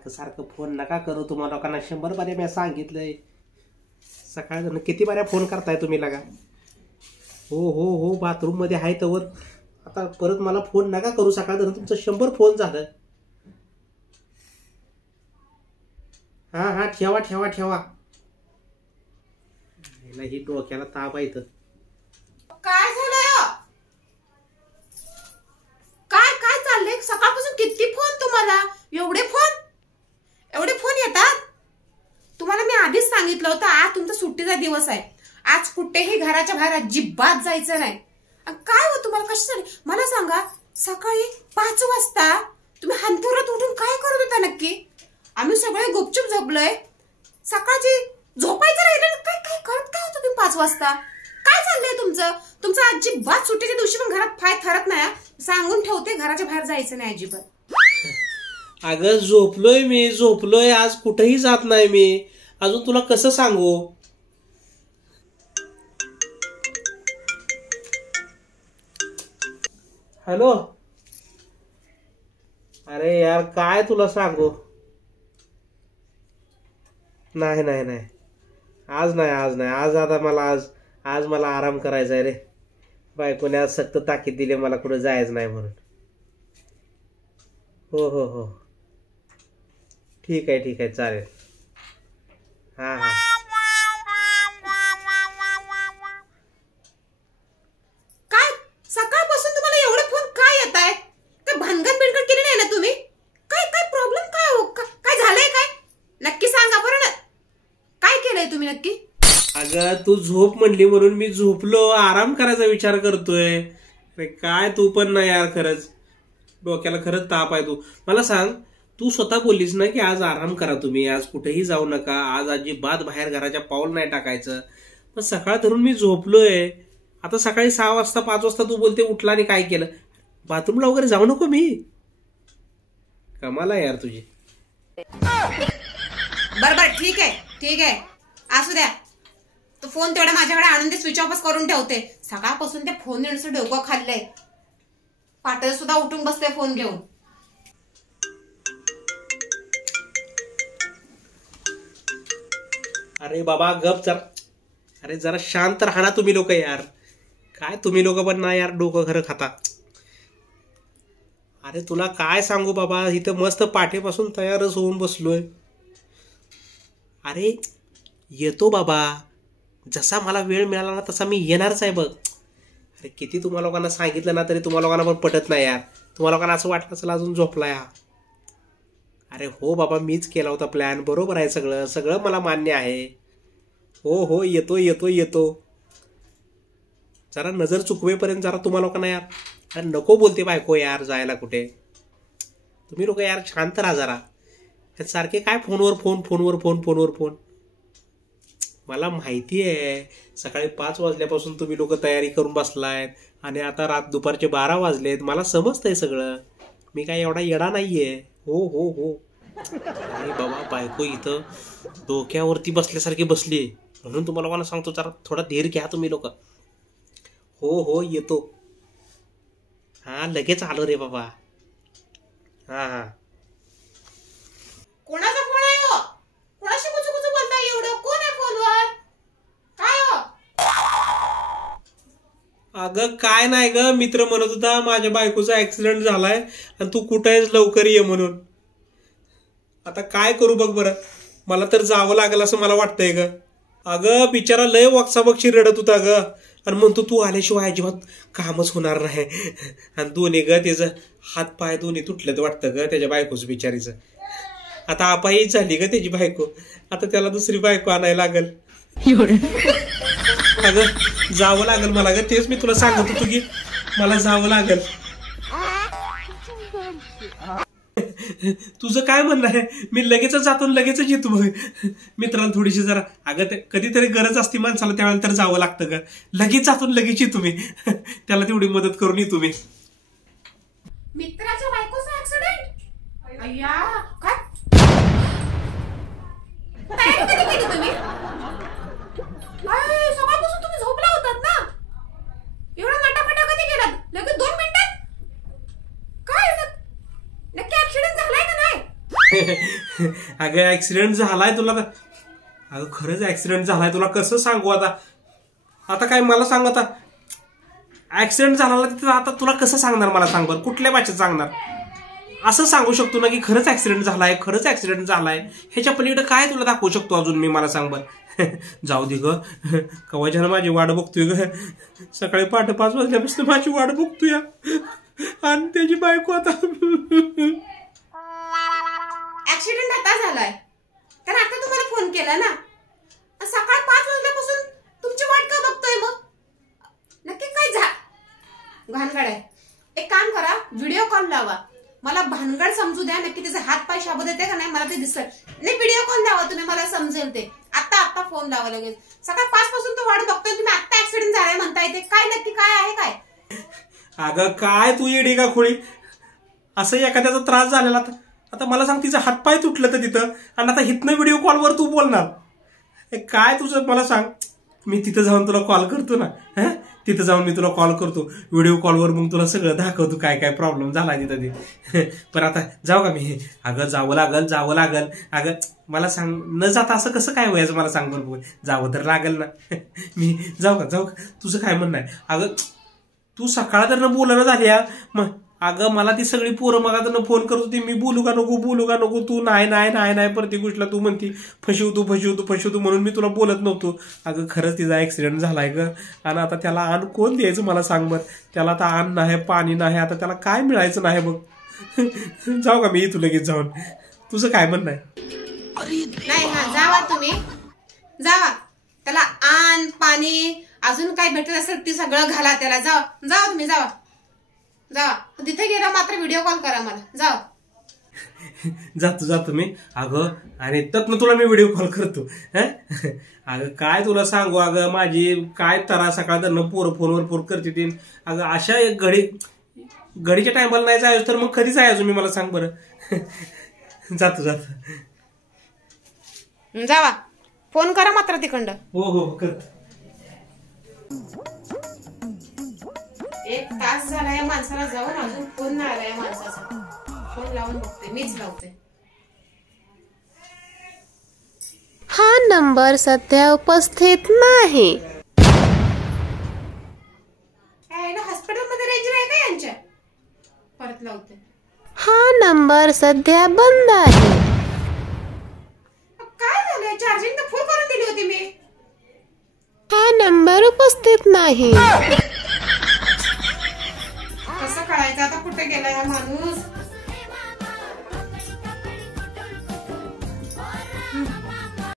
सारखं सारखं फोन नका करू. तुम्हाला लोकांना 100 बाऱ्या मी सांगितलंय. सकाळ किती बाऱ्या फोन करताय तुम्ही लगा. हो हो हो बाथरूममध्ये आहे तवर. आता परत मला फोन नका करू. सकाळ तुमचं 100 फोन झालं. हां हां ठेवा ठेवा ठेवा. ही डोक्याला ताप आहे इथं. काय झालं? काय काय चाललंय? सकाळपासून किती फोन तुम्हाला? एवढे फोन येतात? तुम्हाला मी आधीच सांगितलं होतं आज तुमचा सुट्टीचा दिवस आहे. आज कुठेही घराच्या बाहेर अजिबात जायचं नाही. काय हो तुम्हाला कशासाठी मला सांगा. सकाळी 5 वाजता तुम्ही हंतुरात उठून काय करत होता नक्की? आम्ही सगळे गुपचूप झोपलोय. सकाळची झोपायचं राहिलं. काय काय करत काय होतं तुम्ही 5 वाजता? काय चाललंय तुमचं अजिबात सुट्टीच्या दिवशी पण घरात पाय ठरत नाही. सांगून ठेवते घराच्या बाहेर जायचं नाही अजिबात. अगं झोपलोय आज कुठेही जात नाही मी. अजून तुला कसं सांगू. हॅलो. अरे यार काय तुला सांगू. नाही नाही नाही आज आता आज मला आराम करायचा आहे रे. बायकोने आज सक्त ताकीद दिली मला कुठे जायचं नाही म्हणून. हो हो हो ठीक आहे चालेल. हां हां काय सकाळपासून तुम्हाला एवढे फोन काय येत आहे? काय भानगड बिनगड केली नाही ना तुम्ही? काय प्रॉब्लेम काय हो? काय झालंय काय? नक्की सांगा बरं ना. काय केलंय तुम्ही नक्की? अगं तू झोप म्हणली म्हणून मी झोपलो. आराम करायचा विचार करतोय. काय तू पण नाही यार. खरंच डोक्याला खरंच ताप आहे. तू मला सांग. तू स्वतः बोललीस ना की आज आराम करा तुम्ही. आज कुठेही जाऊ नका. आज अजिबात बाहेर घराच्या पाऊल नाही टाकायचं. पण सकाळ धरून मी झोपलोय. आता सकाळी 6 वाजता 5 वाजता तू बोलते उठला आणि काय केलं. बाथरूमला वगैरे जाऊ नको मी. कमाल आहे यार तुझी. बरोबर ठीक आहे असू द्या. तो फोन तेवढा माझ्याकडे आणून ते स्विच ऑफच करून ठेवते. सकाळपासून ते फोन येण्याचं डोकं खाल्लंय. पाटल सुद्धा उठून बसते फोन घेऊन. अरे बाबा गप जरा. अरे जरा शांत राहा ना तुम्ही लोक यार. काय तुम्ही लोक पण ना यार डोकं खरं खाता. अरे तुला काय सांगू बाबा. इथं मस्त पाठीपासून तयारच होऊन बसलोय. अरे येतो बाबा. जसा मला वेळ मिळाला ना तसा मी येणारच आहे बघ. अरे किती तुम्हाला लोकांना सांगितलं ना तरी तुम्हाला लोकांना पण पटत नाही यार. तुम्हाला लोकांना असं वाटतं असेल अजून झोपलाय हा. अरे हो बाबा मीच केला होता प्लॅन. बरोबर आहे सगळं मला मान्य आहे. हो हो येतो. जरा नजर चुकवेपर्यंत जरा तुम्हाला लोकांना यार. अरे नको बोलते बायको यार जायला कुठे. तुम्ही लोक यार शांत राहा जरा. सारखे काय फोनवर फोन. मला माहिती आहे सकाळी 5 वाजल्यापासून तुम्ही लोक तयारी करून बसलायत आणि आता दुपारचे 12 वाजलेत. मला समजतंय सगळं. मी काय एवढा येडा नाहीये. हो अरे बाबा बायको इथं डोक्यावरती बसल्यासारखी बसली म्हणून तुम्हाला लोकांना सांगतो जरा थोडा धीर घ्या तुम्ही लोक. हो येतो. हा लगेच आलो रे बाबा. हा कोणाचा फोन आहे हो? कोणाशी कुचू बोलताय एवढं? कोण आहे फोनवर? काय हो? अगं काय नाही ग. मित्र म्हणत होता माझ्या बायकोचा ऍक्सिडेंट झालाय आणि तू कुठे आहेस लवकर ये म्हणून. आता काय करू बघ बरं. मला तर जावं लागेल असं मला वाटतंय ग. अगं बिचारा लय वक्साबक्षी रडत होता ग. आणि म्हणतो तू आल्याशिवाय अजिबात कामच होणार नाही. आणि दोन्ही ग त्याचं हात पाय दोन्ही तुटलेत वाटतं ग त्याच्या बायकोच बिचारीचं. आता आपाही झाली ग त्याची बायको. आता त्याला दुसरी बायको आणायला लागल. अगं जावं लागल मला ग. तेच मी तुला सांगत होतो की मला जावं लागल. तुझं काय म्हणणं आहे? मी लगेच जातो लगेच येतो बघ. मित्रांनो थोडीशी जरा. अगं कधीतरी गरज असते माणसाला त्यावेळेला तर जावं लागतं ग. लगेच जातो लगेच येतो मी. त्याला तेवढी मदत करून येतो मी. मित्राच्या बायकोचा ऍक्सिडेंट? अय्या काय तयारी कधी केली तुम्ही? सकाळपासून तुम्ही झोपला होतात ना. एवढा नटाफटा कधी केलात? लगेच 2 मिनिटात? काय नक्की ऍक्सिडेंट झालाय का नाही? अगं ऍक्सिडेंट झालाय तुला तर. अगं खरंच ऍक्सिडेंट झालाय, तुला कसं सांगू आता. आता काय मला सांग, आता ऍक्सिडेंट झाला तिथं आता तुला कसं सांगणार मला सांग बरं, कुठल्या भाषेत सांगणार. असं सांगू शकतो ना की खरंच ऍक्सिडेंट झालाय, खरंच ऍक्सिडेंट झालाय. ह्याच्या पलीकडे काय तुला दाखवू शकतो अजून मी, मला सांग बरं. जाऊ दे ग, कवाच्यानं माझी वाट बघतोय ग. सकाळी 5:30 वाजल्यापासून माझी वाट बघतोय आणि त्याची बायको आता. ऍक्सिडेंट आता झालाय तर आता तुम्हाला फोन केला ना. सकाळ 5 वाजल्यापासून तुमची वाट का बघतोय मग? नक्की काय भानगड आहे? एक काम करा, व्हिडिओ कॉल लावा, मला भानगड समजू द्या. नक्की त्याचे हात पाय शाबत येते का नाही मला ते दिसत नाही. व्हिडिओ कॉल लावा तुम्ही, मला समजेल ते. आता फोन लावा लगेच. सकाळ 5 पासून तो वाट बघतोय, तुम्ही आता ऍक्सिडेंट झालाय म्हणताय, ते काय नक्की काय आहे काय? अगं काय तू येडी का खोळी, असं एखाद्याचा त्रास झालेला. आता मला सांग, तिचं हातपाय तुटलं तर तिथं, आणि आता हिथनं व्हिडिओ कॉलवर तू बोलणार काय? तुझं मला सांग. मी तिथं जाऊन तुला कॉल करतो ना, तिथं जाऊन मी तुला कॉल करतो व्हिडिओ कॉलवर, मग तुला सगळं दाखवतो काय काय प्रॉब्लेम झाला तिथं ते. पण आता जाऊ का मी? अगं जावं लागल. अगं मला सांग, न जाता असं कसं काय व्हायचं मला सांग बरोबर. जावं तर लागल ना. मी जाऊ का? तुझं काय म्हणणं आहे? अगं तू सकाळ तर न बोलणं झाली. मग अगं मला ती सगळी पोरं मग फोन करत होती, मी बोलू का नको. तू नाही प्रत्येक गोष्टीला तू म्हणती फसवतो म्हणून मी तुला बोलत नव्हतो. अगं खरंच तिचा ऍक्सिडेंट झालाय ग, आणि आता त्याला अन्न कोण द्यायचं मला सांग बरं. त्याला आता अन्न नाही, पाणी नाही, आता त्याला काय मिळायचं नाही बघ. जाऊ का मी तू लगेच जाऊन? तुझं काय म्हणणं आहे? नाही जावा तुम्ही, जावा. त्याला अन्न पाणी अजून काय भेटत असेल ते सगळं घाला त्याला. जावा तुम्ही, जावा. तिथे गेला मात्र व्हिडिओ कॉल करा मला. जातो मी. अगं आणि त्यात तुला मी व्हिडिओ कॉल करतो. अगं काय तुला सांगू, अगं माझी काय तरा सकाळ तर पोरं फोन करते ती. अगं अशा एक घडीच्या टायमाला नाही जायचं तर मग कधीच आहे अजून मी, मला सांग बरं. जातो. जावा, फोन करा मात्र तिकडं. हो करतो. 1 तास झाला या माणसाला जाऊन, अजून फोन नाही आला या माणसाचा. फोन लावून बघते, मीच लावते. हा नंबर सध्या उपस्थित नाही. हॉस्पिटलमध्ये रेंज नाही का यांच्या? परत लावते. हा नंबर सध्या बंद आहे. काय झालंय? चार्जिंग तर फुल करून दिली होती मी. हा नंबर उपस्थित नाही. कसं कळायचं आता कुठे गेला हा माणूस?